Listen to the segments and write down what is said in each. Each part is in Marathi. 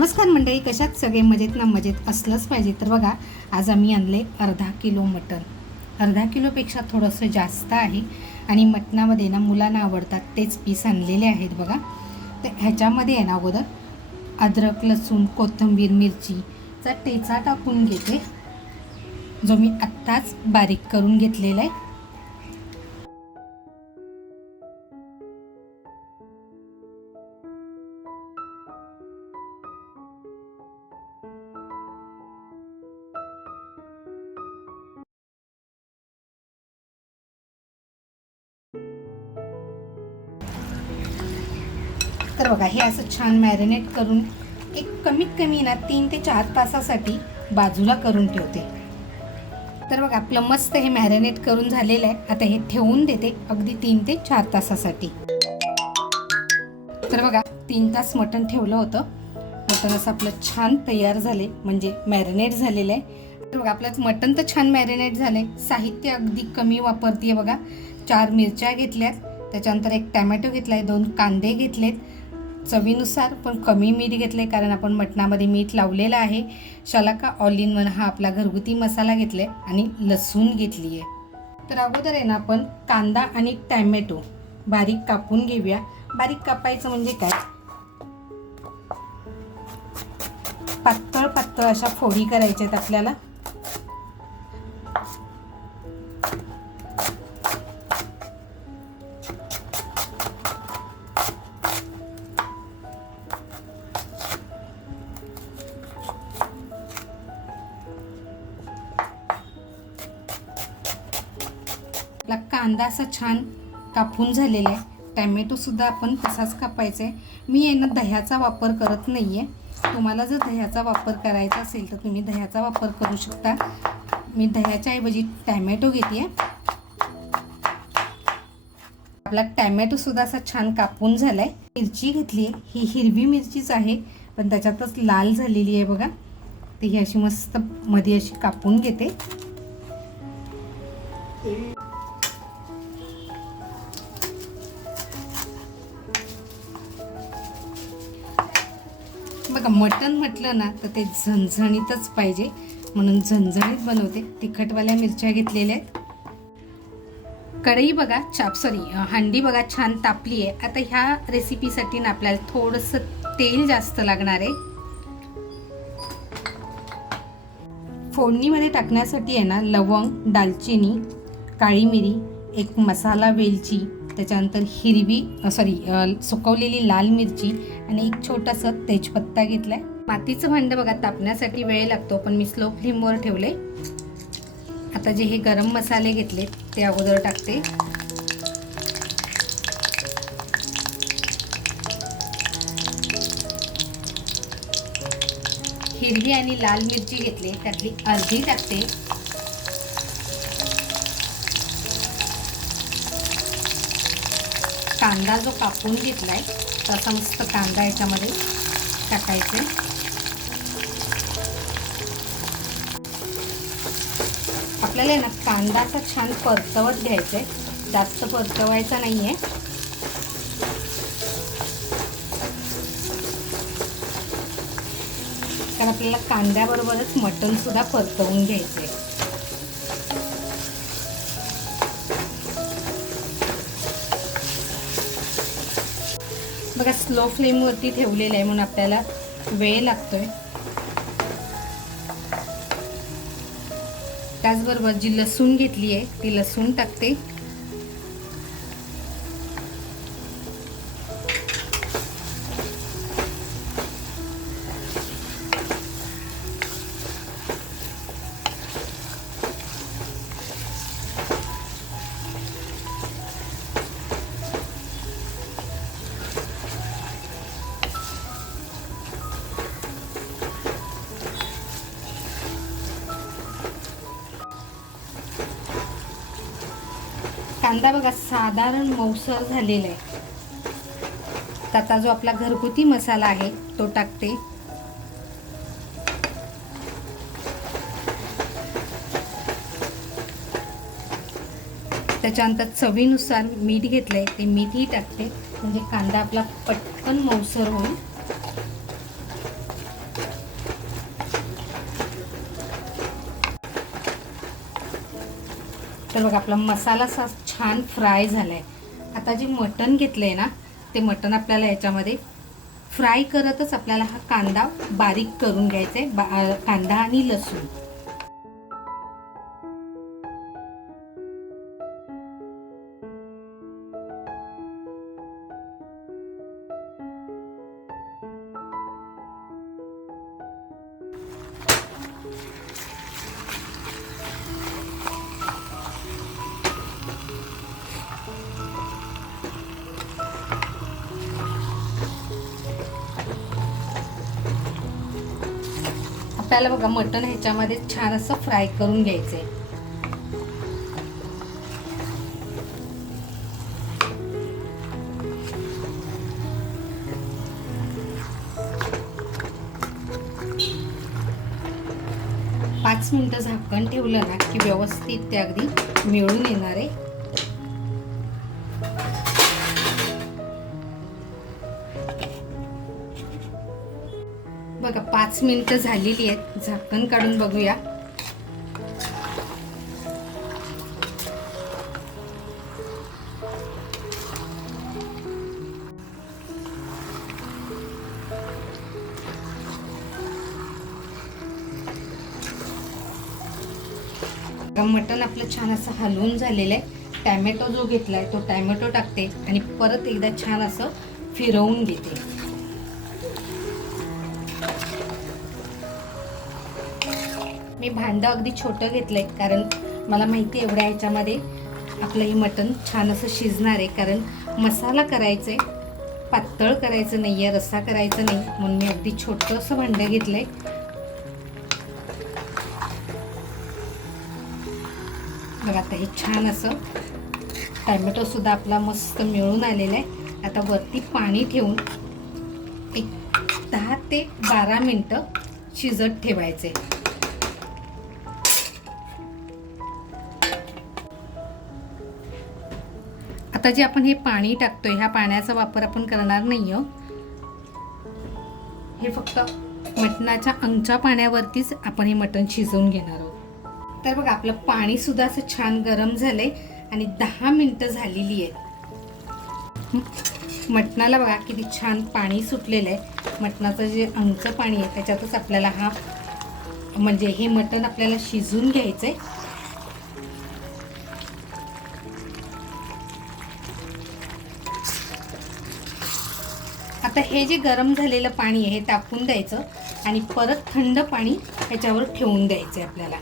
नमस्कार मंडळी कशात सगळे मजेत ना मजेत असलंच पाहिजे? तर बघा आज आम्ही आणले अर्धा किलो मटण. अर्धा किलोपेक्षा थोडंसं जास्त आहे आणि मटणामध्ये ना मुलांना आवडतात तेच पीस आणलेले आहेत बघा. तर ह्याच्यामध्ये आहे ना अगोदर अद्रक लसूण कोथिंबीर मिरचीचा ठेचा टाकून घेते. जो मी आत्ताच बारीक करून घेतलेला आहे. बघा हे असं छान मॅरिनेट करून एक कमीत कमी ना तीन ते चार तासासाठी बाजूला करून ठेवते. तर बघा आपलं मस्त हे मॅरिनेट करून झालेलं आहे. आता हे ठेवून देते अगदी तीन ते चार तासासाठी. तर बघा तीन तास मटण ठेवलं होतं. मटण असं आपलं छान तयार झाले म्हणजे मॅरिनेट झालेलं आहे. तर बघा आपलं मटण तर छान मॅरिनेट झाले साहित्य अगदी कमी वापरते बघा. चार मिरच्या घेतल्यात. त्याच्यानंतर एक टॅमॅटो घेतलाय दोन कांदे घेतलेत. चवीनुसार पण कमी मीठ घेतलं आहे कारण आपण मटणामध्ये मीठ लावलेलं आहे. शलाका ऑल इन वन हा आपला घरगुती मसाला घेतला आहे आणि लसूण घेतली आहे तर अगोदर आहे ना आपण कांदा आणि टॅमॅटो बारीक कापून घेऊया. बारीक कापायचं म्हणजे काय? पातळ पातळ अशा फोडी करायच्या आहेत आपल्याला. कांदा असा छान कापून झालेला आहे. टॅमॅटोसुद्धा आपण तसाच कापायचा आहे मी यांना दह्याचा वापर करत नाही आहे तुम्हाला जर दह्याचा वापर करायचा असेल तर तुम्ही दह्याचा वापर करू शकता. मी दह्याच्या ऐवजी टॅमॅटो घेते आपला टॅमॅटोसुद्धा असा छान कापून झाला आहे मिरची घेतली आहे ही हिरवी मिरचीच आहे पण त्याच्यातच लाल झालेली आहे बघा. ती ही अशी मस्त मध्ये अशी कापून घेते. बघा मटण म्हटलं ना तर ते झणझणीतच पाहिजे. म्हणून झणझणीत बनवते. तिखटवाल्या मिरच्या घेतलेल्या आहेत. कढई बघा चाप सॉरी हंडी बघा छान तापली आहे. आता ह्या रेसिपीसाठी ना आपल्याला थोडंसं तेल जास्त लागणार आहे. फोडणीमध्ये टाकण्यासाठी आहे ना लवंग दालचिनी काळी मिरी एक मसाला वेलची त्याच्यानंतर हिरवी सॉरी सुकवलेली लाल मिरची आणि एक छोटासा तेजपत्ता घेतलाय. मातीचं भांडं बघा तापण्यासाठी वेळ लागतो पण मी स्लो फ्लेमवर ठेवले आता जे हे गरम मसाले घेतले ते अगोदर टाकते. हिरवी आणि लाल मिरची घेतली त्यातली अर्धी टाकते. कांदा जो कापून घेतला आहे तसा मस्त कांदा याच्यामध्ये टाकायचे. आपल्याला ना कांदा असा छान परतवत घ्यायचा. आहे जास्त परतवायचा नाही आहे कारण आपल्याला कांद्याबरोबरच मटणसुद्धा परतवून घ्यायचं आहे बघा स्लो फ्लेमवरती ठेवलेलं आहे म्हणून आपल्याला वेळ लागतोय. त्याचबरोबर जी लसूण घेतली आहे ती लसूण टाकते. कांदा बघा साधारण मऊसर झालेला आहे. आता जो आपला घरगुती मसाला आहे तो टाकते. त्याच्यानंतर चवीनुसार मीठ घेतलं आहे ते मीठही टाकते. म्हणजे कांदा आपला पटकन मऊसर होईल तर बघा आपला मसाला सा छान फ्राय झालं आहे आता जे मटण घेतलं आहे ना ते मटण आपल्याला याच्यामध्ये फ्राय करतच आपल्याला हा कांदा बारीक करून घ्यायचा आहे बा कांदा आणि लसूण. आपल्याला बघा मटण ह्याच्यामध्ये छान असं फ्राय करून घ्यायचं आहे पाच मिनटं झाकण ठेवलं ना की व्यवस्थित ते अगदी मिळून येणार आहे. पाच मिनिटं झालेली आहेत. झाकण काढून बघूया. मटण आपलं छान असं हलवून झालेलं आहे. टॅमॅटो जो घेतला आहे तो टॅमॅटो टाकते आणि परत एकदा छान असं फिरवून घेते. मी भांडं अगदी छोटं घेतलंय कारण मला माहिती आहे एवढ्या ह्याच्यामध्ये आपलं हे मटण छान असं शिजणार आहे कारण मसाला करायचा आहे पातळ करायचं नाही आहे रस्सा करायचा नाही म्हणून मी अगदी छोटं असं भांडं घेतलंय. बघा आता हे छान असं टॅमॅटोसुद्धा आपला मस्त मिळून आलेला आहे. आता वरती पाणी ठेवून एक दहा ते बारा मिनटं शिजत ठेवायचे आता जे आपण हे पाणी टाकतोय ह्या पाण्याचा वापर आपण करणार नाही हे फक्त मटणाच्या अंगच्या पाण्यावरतीच आपण हे मटण शिजवून घेणार आहोत. तर बघा आपलं पाणी सुद्धा असं छान गरम झालंय आणि दहा मिनटं झालेली आहेत. मटणाला बघा किती छान पाणी सुटलेलं आहे. मटणाचं जे अंगचं पाणी आहे त्याच्यातच आपल्याला हा म्हणजे हे मटण आपल्याला शिजून घ्यायचं आहे आता हे जे गरम झालेलं पाणी आहे हे टाकून द्यायचं आणि परत थंड पाणी ह्याच्यावर ठेवून द्यायचं आहे आपल्याला.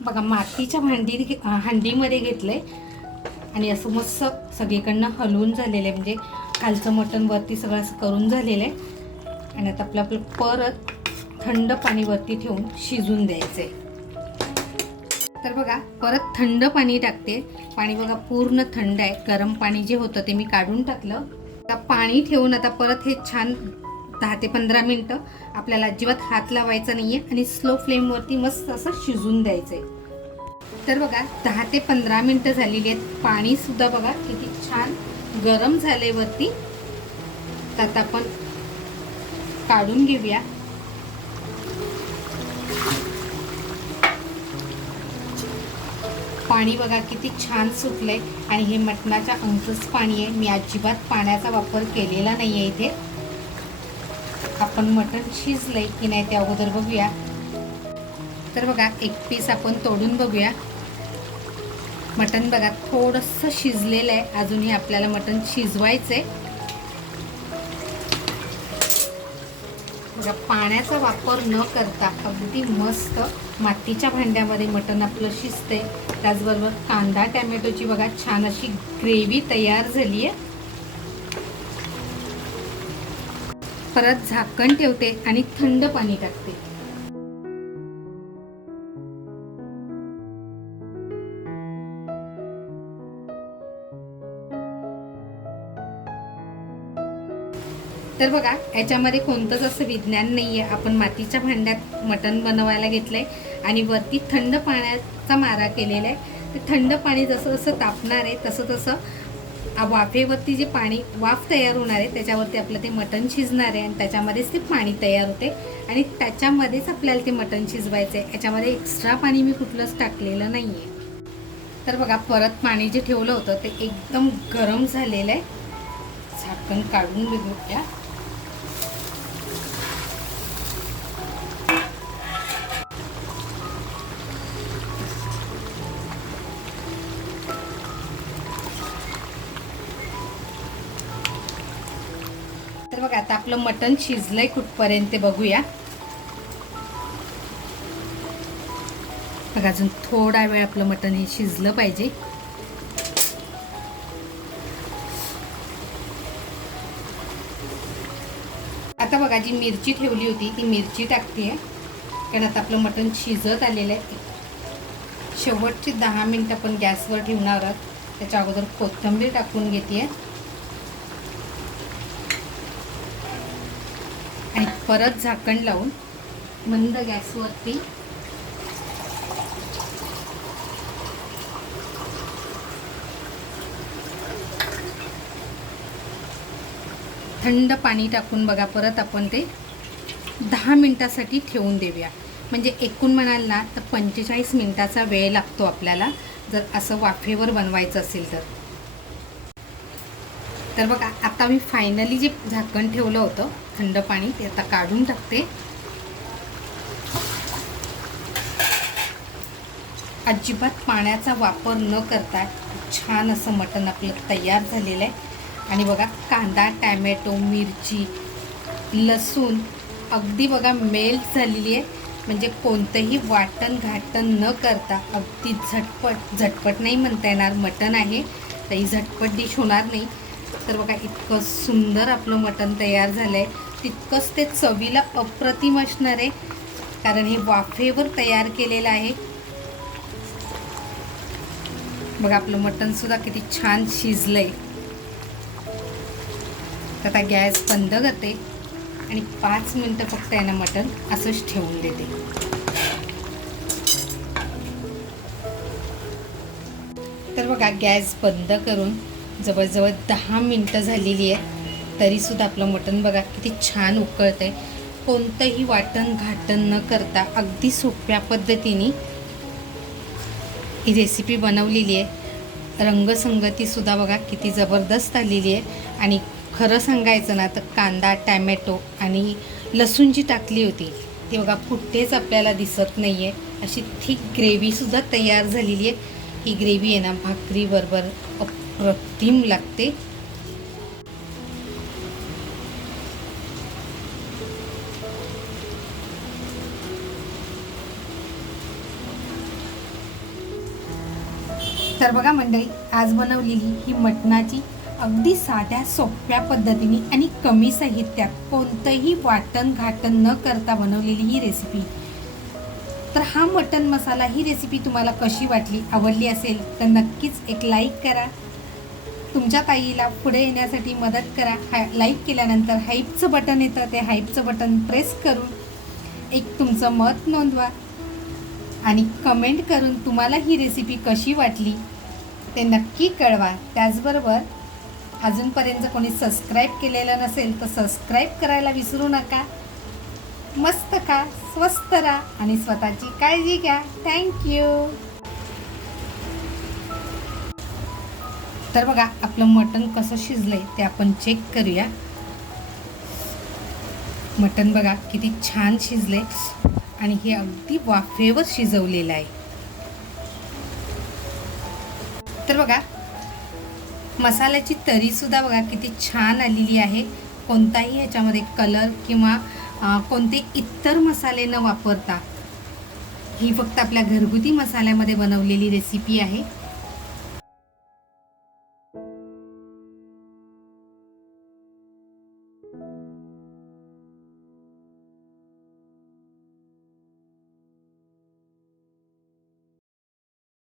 बघा मातीच्या भांडी घे- अं, हंडीमध्ये घेतलंय आणि असं मस्त सगळीकडनं हलवून झालेलं आहे. म्हणजे खालचं मटण वरती सगळं असं करून झालेलं आहे. आणि आता आपलं आपलं परत थंड पाणी वरती ठेवून शिजून द्यायचं आहे तर बघा परत थंड पाणी टाकते. पाणी बघा पूर्ण थंड आहे. गरम पाणी जे होतं ते मी काढून टाकलं. आता पाणी ठेवून आता परत हे छान दहा ते पंधरा मिनटं आपल्याला अजिबात हात लावायचा नाही आहे आणि स्लो फ्लेमवरती मस्त असं शिजून द्यायचं आहे तर बघा दहा ते पंधरा मिनटं झालेली आहेत. पाणीसुद्धा बघा किती छान गरम झालंय वरती. तर आता आपण काढून घेऊया. पाणी बघा किती छान सुटलंय. आणि हे मटणाच्या अंगचंच पाणी आहे. मी अजिबात पाण्याचा वापर केलेला नाही आहे इथे. आपण मटण शिजलंय की नाही ते अगोदर बघूया. तर बघा एक पीस आपण तोडून बघूया. मटण बघा थोडंसं शिजलेलं आहे. अजूनही आपल्याला मटण आहे बघा पाण्याचा वापर न करता अगदी मस्त मातीच्या भांड्यामध्ये मटण आपलं शिजते त्याचबरोबर कांदा टॅमॅटोची बघा छान अशी ग्रेव्ही तयार झाली आहे. परत झाकण ठेवते आणि थंड पाणी टाकते. तर बघा याच्यामध्ये कोणतंच असं विज्ञान नाही आहे आपण मातीच्या भांड्यात मटण बनवायला घेतलं आहे आणि वरती थंड पाण्याचा मारा केलेला आहे. ते थंड पाणी जसं जसं तापणार आहे तसं तसं वाफेवरती जे पाणी वाफ तयार होणार आहे त्याच्यावरती आपलं ते मटण शिजणार आहे आणि त्याच्यामध्येच ते पाणी तयार होते. आणि त्याच्यामध्येच आपल्याला ते मटण शिजवायचं आहे याच्यामध्ये एक्स्ट्रा पाणी मी कुठलंच टाकलेलं नाही आहे तर बघा परत पाणी जे ठेवलं होतं ते एकदम गरम झालेलं आहे. झाकण काढून बघूया तर बघा आता आपलं मटण शिजलंय कुठपर्यंत ते बघूया. बघा अजून थोडा वेळ आपलं मटण हे शिजलं पाहिजे. आता बघा जी मिरची ठेवली होती ती मिरची टाकते. कारण आता आपलं मटण शिजत आलेलं आहे. शेवटची दहा मिनटं आपण गॅसवर ठेवणार आहोत. त्याच्या अगोदर कोथिंबीर टाकून घेते. आणि परत झाकण लावून मंद गॅसवरती थंड पाणी टाकून बघा परत आपण ते दहा मिनटासाठी ठेवून देऊया. म्हणजे एकूण म्हणाल ना तर पंचेचाळीस मिनटाचा वेळ लागतो आपल्याला. जर असं वाफेवर बनवायचं असेल तर. तर बघा आता मी फायनली जे झाकण ठेवलं होतं थंड पाणी ते आता काढून टाकते. अजिबात पाण्याचा वापर न करता छान असं मटण आपलं तयार झालेलं आहे. आणि बघा कांदा टॅमॅटो मिरची लसूण अगदी बघा मेल्ट झालेली आहे. म्हणजे कोणतंही वाटण घाटण न करता अगदी झटपट झटपट नाही म्हणता येणार मटण आहे. तरी झटपट डिश होणार नाही. तर बघा इतकं सुंदर आपलं मटण तयार झालं आहे तितकंच ते चवीला अप्रतिम असणार आहे कारण हे वाफेवर तयार केलेलं आहे. बघा आपलं मटणसुद्धा किती छान शिजलं आहे तर आता गॅस बंद करते आणि पाच मिनटं फक्त यानं मटण असंच ठेवून देते. तर बघा गॅस बंद करून जवळजवळ दहा मिनटं झालेली आहे तरीसुद्धा आपलं मटण बघा किती छान उकळतं आहे कोणतंही वाटण घाटण न करता अगदी सोप्या पद्धतीने ही रेसिपी बनवलेली आहे. रंगसंगतीसुद्धा बघा किती जबरदस्त आलेली आहे. आणि खरं सांगायचं ना तर कांदा टॅमॅटो आणि लसूण जी टाकली होती ती बघा कुठेच आपल्याला दिसत नाही आहे अशी थिक ग्रेव्हीसुद्धा तयार झालेली आहे. ही ग्रेव्ही आहे ना भाकरीबरोबर अप्रतिम लागते. तर बघा मंडळी आज बनवलेली ही मटणाची अगदी साध्या सोप्या पद्धतीने आणि कमी साहित्यात कोणतंही वाटण घाटण न करता बनवलेली ही रेसिपी तर हा मटण मसाला ही रेसिपी तुम्हाला कशी वाटली आवडली असेल तर नक्कीच एक लाईक करा. तुमच्या ताईला पुढे येण्यासाठी मदत करा. हाय लाईक केल्यानंतर हाईपचं बटन येतं. ते हाईपचं बटन प्रेस करून एक तुमचं मत नोंदवा आणि कमेंट करून तुम्हाला ही रेसिपी कशी वाटली ते नक्की कळवा. त्याचबरोबर अजूनपर्यंत कोणी सबस्क्राईब केलेलं नसेल तर सबस्क्राईब करायला विसरू नका. मस्त खा स्वस्त राहा आणि स्वतःची काळजी घ्या. थँक्यू तर बघा आपलं मटण कसं शिजलं आहे ते आपण चेक करूया. मटण बघा किती छान शिजलं आहे आणि हे अगदी वाफेवर शिजवलेलं आहे. तर बघा मसाल्याची तरीसुद्धा बघा किती छान आलेली आहे. कोणताही ह्याच्यामध्ये कलर किंवा कोणते इतर मसाले न वापरता ही फक्त आपल्या घरगुती मसाल्यामध्ये बनवलेली रेसिपी आहे.